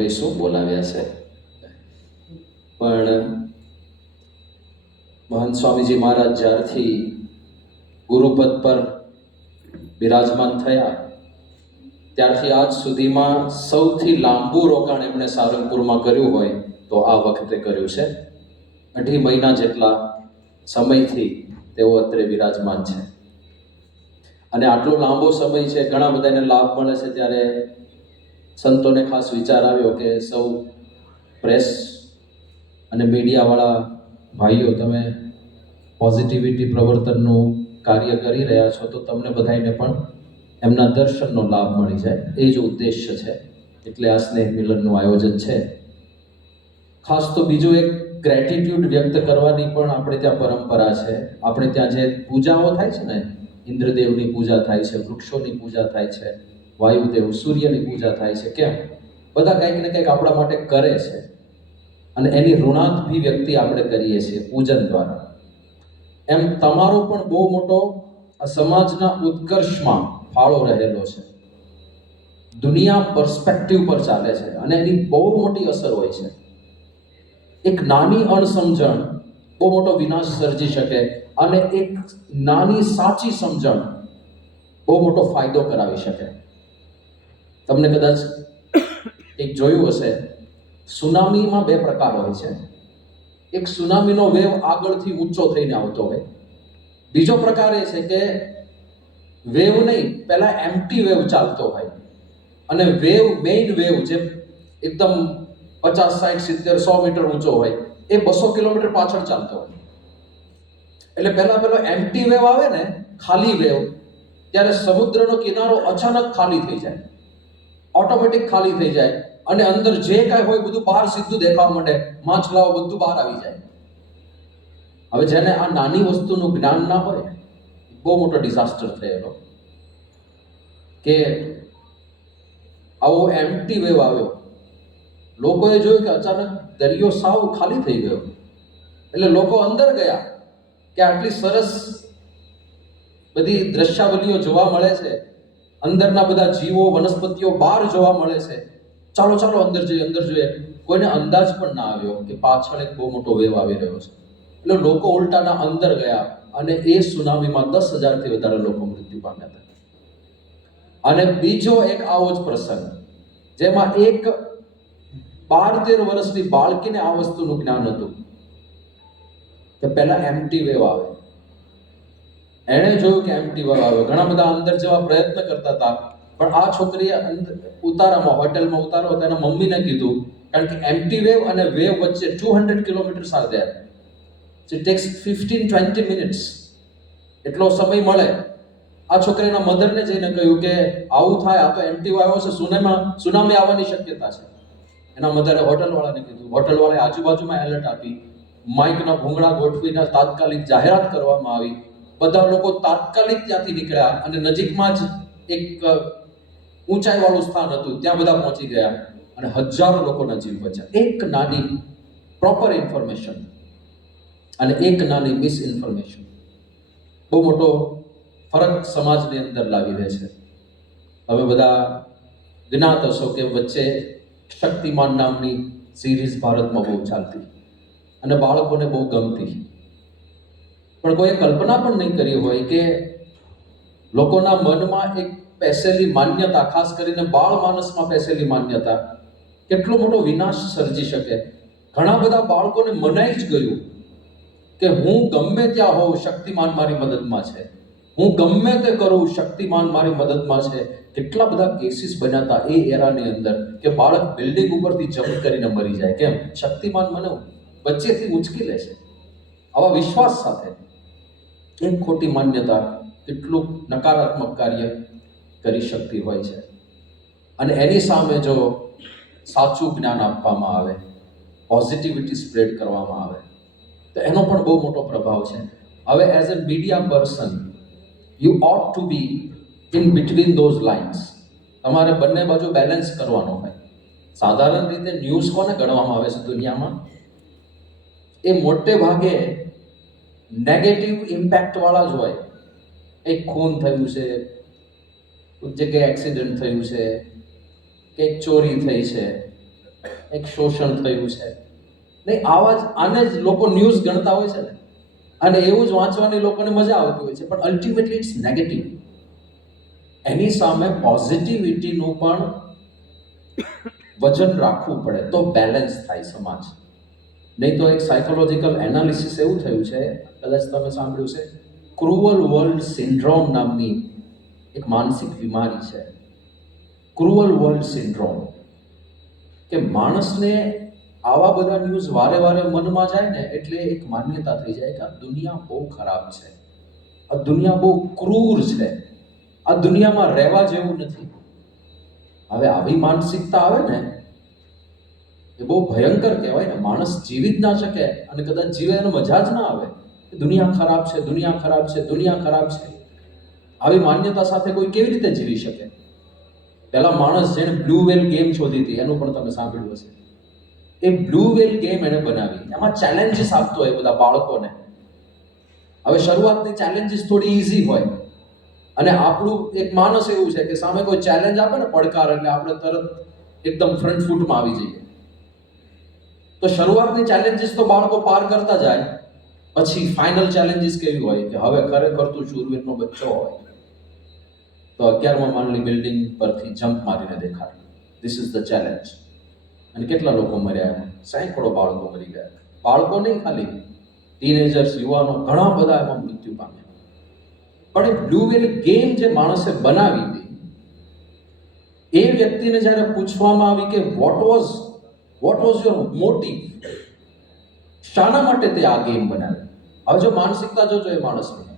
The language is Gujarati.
ભાઈ શું બોલાવ્યા છે. પણ મહંત સ્વામીજી મહારાજ જ્યારથી ગુરુપદ પર બિરાજમાન થયા ત્યારથી આજ સુધીમાં સૌથી લાંબુ રોકાણ એમણે સારંગપુરમાં કર્યું હોય તો આ વખતે કર્યું છે. 2.5 મહિના જેટલા સમયથી તેઓ અત્રે બિરાજમાન છે. અને આટલો લાંબો સમય છે, ઘણા બધાને લાભ મળે છે. ત્યારે સંતોને ખાસ વિચાર આવ્યો કે સૌ પ્રેસ અને મીડિયાવાળા ભાઈઓ, તમે પોઝિટિવિટી પ્રવર્તનનું કાર્ય કરી રહ્યા છો, તો તમને બધાને પણ એમના દર્શનનો લાભ મળી જાય, એ જ ઉદ્દેશ્ય છે. એટલે આ સ્નેહ મિલનનું આયોજન છે. ખાસ તો બીજું એક ગ્રેટિટ્યુડ વ્યક્ત કરવાની પણ આપણે ત્યાં પરંપરા છે. આપણે ત્યાં જે પૂજાઓ થાય છે ને, ઇન્દ્રદેવની પૂજા થાય છે, વૃક્ષોની પૂજા થાય છે, વાયુદેવ સૂર્યની પૂજા થાય છે. કેમ? બધા કંઈક ને કંઈક આપણા માટે કરે છે અને એની ઋણાભિવ્યક્તિ આપણે કરીએ છીએ પૂજન દ્વારા. એમ તમારો પણ બહુ મોટો આ સમાજના ઉત્કર્ષમાં ફાળો રહેલો છે. દુનિયા પર્સપેક્ટિવ પર ચાલે છે અને એની બહુ મોટી અસર હોય છે. એક નાની અણસમજણ બહુ મોટો વિનાશ સર્જી શકે અને એક નાની સાચી સમજણ બહુ મોટો ફાયદો કરાવી શકે. તમને કદાચ એક જોયું હશે, સુનામીમાં 2 પ્રકાર હોય છે. એક સુનામીનો વેવ આગળથી ઊંચો થઈને આવતો હોય. બીજો પ્રકાર એ છે કે વેવ નહીં, પહેલા એમ્પ્ટી વેવ ચાલતો હોય અને વેવ, મેઇન વેવ જે એકદમ 50, 60, 70, 100 મીટર ઊંચો હોય, એ 200 કિલોમીટર પાછળ ચાલતો હોય. એટલે પહેલા એમ્પ્ટી વેવ આવે ને, ખાલી વેવ, ત્યારે સમુદ્રનો કિનારો અચાનક ખાલી થઈ જાય, ઓટોમેટિક ખાલી થઈ જાય અને અંદર જે કાંઈ હોય બધું બહાર સીધું દેખાવા માંડે, માછલાઓ બધું બહાર આવી જાય. હવે જેને આ નાની વસ્તુનું જ્ઞાન ના હોય, બહુ મોટો ડિઝાસ્ટર થયેલો કે આવો એમ્પ્ટી વેવ આવ્યો. લોકોએ જોયું કે અચાનક દરિયો સાવ ખાલી થઈ ગયો. એટલે લોકો અંદર ગયા કે આટલી સરસ બધી દ્રશ્યાવલીઓ જોવા મળે છે, અંદરના બધા જીવો વનસ્પતિઓ બહાર જોવા મળે છે, ચાલો અંદર જોઈએ. કોઈને અંદાજ પણ ના આવ્યો કે પાછળ એક બહુ મોટો વેવ આવી રહ્યો છે. એટલે લોકો ઉલટાના અંદર ગયા અને એ સુનામીમાં 10,000થી વધારે લોકો મૃત્યુ પામ્યા હતા. અને બીજો એક આવો જ પ્રસંગ, જેમાં એક 12-13 વર્ષની બાળકીને આ વસ્તુનું જ્ઞાન હતું કે પહેલા એમ્પ્ટી વેવ આવે. એણે જોયું કે એમ્પ્ટી વેવ આવે. ઘણા બધા અંદર જવા પ્રયત્ન કરતા હતા, પણ આ છોકરીએ ઉતારામાં, હોટેલમાં ઉતારો હતો, એના મમ્મીને કીધું, કારણ કે એમ્પ્ટી વેવ અને વેવ વચ્ચે 200 kilometres are there. It takes 15-20 minutes. એટલો સમય મળે. આ છોકરીના મધરને જઈને કહ્યું કે આવું થાય, આ તો એમ્પ્ટી વેવ આવશે, સુનામી આવવાની શક્યતા છે. એના મધરે હોટલવાળાને કીધું. હોટલવાળાએ આજુબાજુમાં એલર્ટ આપી, માઇકના ભૂંગળા ગોઠવીને તાત્કાલિક જાહેરાત કરવામાં આવી. બધા લોકો તાત્કાલિક ત્યાંથી નીકળ્યા અને નજીકમાં જ એક ઊંચાઈવાળું સ્થાન હતું, ત્યાં બધા પહોંચી ગયા અને હજારો લોકોના જીવ બચ્યા. એક નાની પ્રોપર ઇન્ફોર્મેશન અને એક નાની મિસઇન્ફોર્મેશન બહુ મોટો ફરક સમાજની અંદર લાવી દે છે. હવે બધા જ્ઞાત હશો કે વચ્ચે શક્તિમાન નામની સિરીઝ ભારતમાં બહુ ચાલતી અને બાળકોને બહુ ગમતી, પણ કોઈએ કલ્પના પણ નહીં કરી હોય કે લોકોના મનમાં એક પેસેલી માન્યતા, ખાસ કરીને બાળ માનસમાં પેસેલી માન્યતા કેટલો મોટો વિનાશ સર્જી શકે. ઘણા બધા બાળકોને મનાઈ જ ગયું કે હું ગમે ત્યાં હોઉં, શક્તિમાન મારી મદદમાં છે, હું ગમે તે કરું, શક્તિમાન મારી મદદમાં છે. કેટલા બધા કેસીસ બન્યા હતા એ એરાની અંદર કે બાળક બિલ્ડિંગ ઉપરથી જમ્પ કરીને મરી જાય. કેમ? શક્તિમાન મને વચ્ચેથી ઉંચકી લે છે. આવા વિશ્વાસ સાથે એક ખોટી માન્યતા કેટલું નકારાત્મક કાર્ય કરી શકતી હોય છે. અને એની સામે જો સાચું જ્ઞાન આપવામાં આવે, પોઝિટિવિટી સ્પ્રેડ કરવામાં આવે, તો એનો પણ બહુ મોટો પ્રભાવ છે. હવે as a media person, you ought to be in between those lines. તમારે બંને બાજુ બેલેન્સ કરવાનો હોય. સાધારણ રીતે ન્યૂઝ કોને ગણવામાં આવે છે દુનિયામાં? એ મોટે ભાગે નેગેટિવ ઇમ્પેક્ટવાળા જ હોય. એક ખૂન થયું છે, એક જગ્યાએ એક્સિડન્ટ થયું છે, કે એક ચોરી થઈ છે, એક શોષણ થયું છે. નહીં, આને જ લોકો ન્યૂઝ ગણતા હોય છે ને, અને એવું જ વાંચવાની લોકોને મજા આવતી હોય છે, પણ અલ્ટિમેટલી ઇટ્સ નેગેટિવ. એની સામે પોઝિટિવિટીનું પણ વજન રાખવું પડે તો બેલેન્સ થાય સમાજ. નહીં તો એક સાયકોલોજીકલ એનાલિસિસ એવું થયું છે, કદાચ તમે સાંભળ્યું છે, ક્રુઅલ વર્લ્ડ સિન્ડ્રોમ નામની એક માનસિક બીમારી છે. ક્રુઅલ વર્લ્ડ સિન્ડ્રોમ, કે માણસને આવા બધા ન્યૂઝ વારે વારે મનમાં જાય ને એટલે એક માન્યતા થઈ જાય કે આ દુનિયા બહુ ખરાબ છે, આ દુનિયા બહુ ક્રૂર છે, આ દુનિયામાં રહેવા જેવું નથી. હવે આવી માનસિકતા આવે ને એ બહુ ભયંકર કહેવાય ને. માણસ જીવી જ ના શકે, અને કદાચ જીવે એને મજા જ ના આવે. દુનિયા ખરાબ છે, દુનિયા ખરાબ છે, દુનિયા ખરાબ છે. આવી માન્યતા સાથે કોઈ કેવી રીતે જીવી શકે? પહેલા માણસ જેને બ્લુ વેલ ગેમ શોધી હતી એનું પણ તમે સાંભળ્યું હશે. એ બ્લુ વેલ ગેમ એને બનાવી, એમાં ચેલેન્જીસ આપતો હોય બધા બાળકોને. હવે શરૂઆતની ચેલેન્જીસ થોડી ઈઝી હોય, અને આપણું એક માનસ એવું છે કે સામે કોઈ ચેલેન્જ આપે ને, પડકાર, એટલે આપણે તરત એકદમ ફ્રન્ટ ફૂટમાં આવી જઈએ. તો શરૂઆતની ચેલેન્જીસ તો બાળકો પાર કરતા જાય, પછી ફાઇનલ ચેલેન્જીસ કેવી હોય કે હવે ખરેખર તું શૂરવીરનો બચ્ચો હોય તો 11મા માળની બિલ્ડિંગ પરથી જમ્પ મારીને દેખાડ. This is the challenge. અને કેટલા લોકો મર્યા એમાં? સેંકડો બાળકો મરી ગયા. બાળકો નહીં ખાલી, ટીનેજર્સ, યુવાનો, ઘણા બધા એમાં મૃત્યુ પામ્યા. પણ એ બ્લુ વેલ ગેમ જે માણસે બનાવી હતી, એ વ્યક્તિને જ્યારે પૂછવામાં આવી કે વોટ વોઝ યોર મોટિવ, શાના માટે તે આ ગેમ બનાવી? હવે જો માનસિકતા જોજો એ માણસની,